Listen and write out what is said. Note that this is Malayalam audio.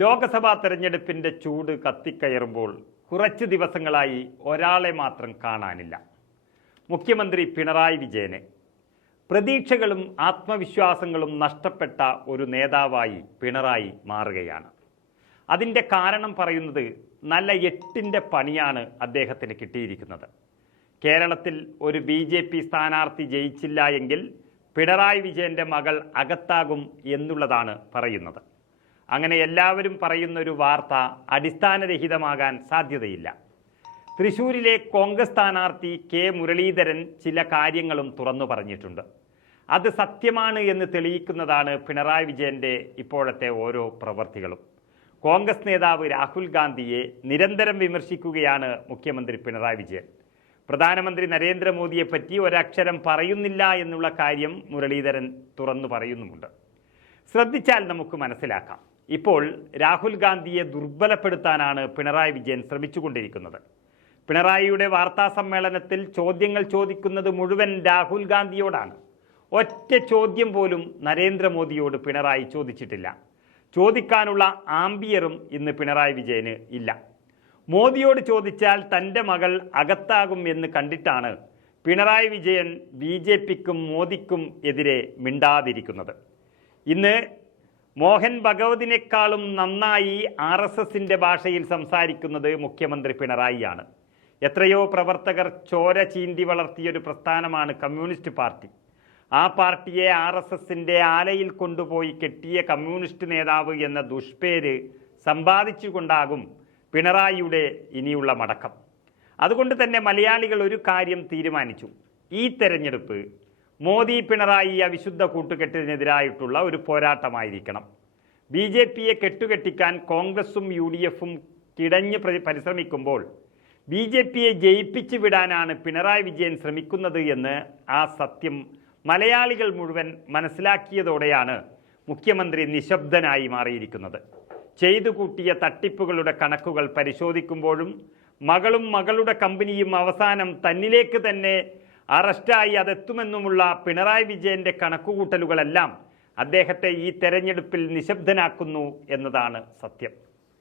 ലോക്സഭാ തെരഞ്ഞെടുപ്പിന്റെ ചൂട് കത്തിക്കയറുമ്പോൾ കുറച്ച് ദിവസങ്ങളായി ഒരാളെ മാത്രം കാണാനില്ല. മുഖ്യമന്ത്രി പിണറായി വിജയനെ. പ്രതീക്ഷകളും ആത്മവിശ്വാസങ്ങളും നഷ്ടപ്പെട്ട ഒരു നേതാവായി പിണറായി മാറുകയാണ്. അതിന്റെ കാരണം പറയുന്നത് നല്ല എട്ടിന്റെ പണിയാണ് അദ്ദേഹത്തിന് കിട്ടിയിരിക്കുന്നത്. കേരളത്തിൽ ഒരു ബി ജെ പി സ്ഥാനാർത്ഥി ജയിച്ചില്ല എങ്കിൽ പിണറായി വിജയന്റെ മകൾ അകത്താകും എന്നുള്ളതാണ് പറയുന്നത്. അങ്ങനെ എല്ലാവരും പറയുന്ന ഒരു വാർത്ത അടിസ്ഥാനരഹിതമാകാൻ സാധ്യതയില്ല. തൃശൂരിലെ കോൺഗ്രസ് സ്ഥാനാർത്ഥി കെ മുരളീധരൻ ചില കാര്യങ്ങളും തുറന്നു പറഞ്ഞിട്ടുണ്ട്. അത് സത്യമാണ് എന്ന് തെളിയിക്കുന്നതാണ് പിണറായി വിജയന്റെ ഇപ്പോഴത്തെ ഓരോ പ്രവർത്തികളും. കോൺഗ്രസ് നേതാവ് രാഹുൽ ഗാന്ധിയെ നിരന്തരം വിമർശിക്കുകയാണ് മുഖ്യമന്ത്രി പിണറായി വിജയൻ. പ്രധാനമന്ത്രി നരേന്ദ്രമോദിയെപ്പറ്റി ഒരക്ഷരം പറയുന്നില്ല എന്നുള്ള കാര്യം മുരളീധരൻ തുറന്നു പറയുന്നുമുണ്ട്. ശ്രദ്ധിച്ചാൽ നമുക്ക് മനസ്സിലാക്കാം. ഇപ്പോൾ രാഹുൽ ഗാന്ധിയെ ദുർബലപ്പെടുത്താനാണ് പിണറായി വിജയൻ ശ്രമിച്ചുകൊണ്ടിരിക്കുന്നത്. പിണറായിയുടെ വാർത്താ സമ്മേളനത്തിൽ ചോദ്യങ്ങൾ ചോദിക്കുന്നത് മുഴുവൻ രാഹുൽ ഗാന്ധിയോടാണ്. ഒറ്റ ചോദ്യം പോലും നരേന്ദ്രമോദിയോട് പിണറായി ചോദിച്ചിട്ടില്ല. ചോദിക്കാനുള്ള ആംബിയറും ഇന്ന് പിണറായി വിജയന് ഇല്ല. മോദിയോട് ചോദിച്ചാൽ തന്റെ മകൾ അകത്താകും എന്ന് കണ്ടിട്ടാണ് പിണറായി വിജയൻ ബി ജെ പിക്കും മോദിക്കും എതിരെ മിണ്ടാതിരിക്കുന്നത്. ഇന്ന് മോഹൻ ഭഗവതിനേക്കാളും നന്നായി ആർ എസ് എസിന്റെ ഭാഷയിൽ സംസാരിക്കുന്നത് മുഖ്യമന്ത്രി പിണറായിയാണ്. എത്രയോ പ്രവർത്തകർ ചോര ചീന്തി വളർത്തിയൊരു പ്രസ്ഥാനമാണ് കമ്മ്യൂണിസ്റ്റ് പാർട്ടി. ആ പാർട്ടിയെ ആർ എസ് എസിന്റെ ആലയിൽ കൊണ്ടുപോയി കെട്ടിയ കമ്മ്യൂണിസ്റ്റ് നേതാവ് എന്ന ദുഷ്പേര് സമ്പാദിച്ചുകൊണ്ടാകും പിണറായിയുടെ ഇനിയുള്ള മടക്കം. അതുകൊണ്ട് തന്നെ മലയാളികൾ ഒരു കാര്യം തീരുമാനിച്ചു. ഈ തെരഞ്ഞെടുപ്പ് മോദി പിണറായി ആ വിശുദ്ധ കൂട്ടുകെട്ടിനെതിരായിട്ടുള്ള ഒരു പോരാട്ടമായിരിക്കണം. ബി ജെ പിയെ കെട്ടുകെട്ടിക്കാൻ കോൺഗ്രസും യു ഡി എഫും കിടഞ്ഞ് പ്ര- പരിശ്രമിക്കുമ്പോൾ ബി ജെ പിയെ ജയിപ്പിച്ചു വിടാനാണ് പിണറായി വിജയൻ ശ്രമിക്കുന്നത് എന്ന് ആ സത്യം മലയാളികൾ മുഴുവൻ മനസ്സിലാക്കിയതോടെയാണ് മുഖ്യമന്ത്രി നിശബ്ദനായി മാറിയിരിക്കുന്നത്. ചെയ്തു കൂട്ടിയ തട്ടിപ്പുകളുടെ കണക്കുകൾ പരിശോധിക്കുമ്പോഴും മകളും മകളുടെ കമ്പനിയും അവസാനം തന്നിലേക്ക് തന്നെ അറസ്റ്റായി അതെത്തുമെന്നുമുള്ള പിണറായി വിജയന്റെ കണക്കുകൂട്ടലുകളെല്ലാം അദ്ദേഹത്തെ ഈ തെരഞ്ഞെടുപ്പിൽ നിശബ്ദനാക്കുന്നു എന്നതാണ് സത്യം.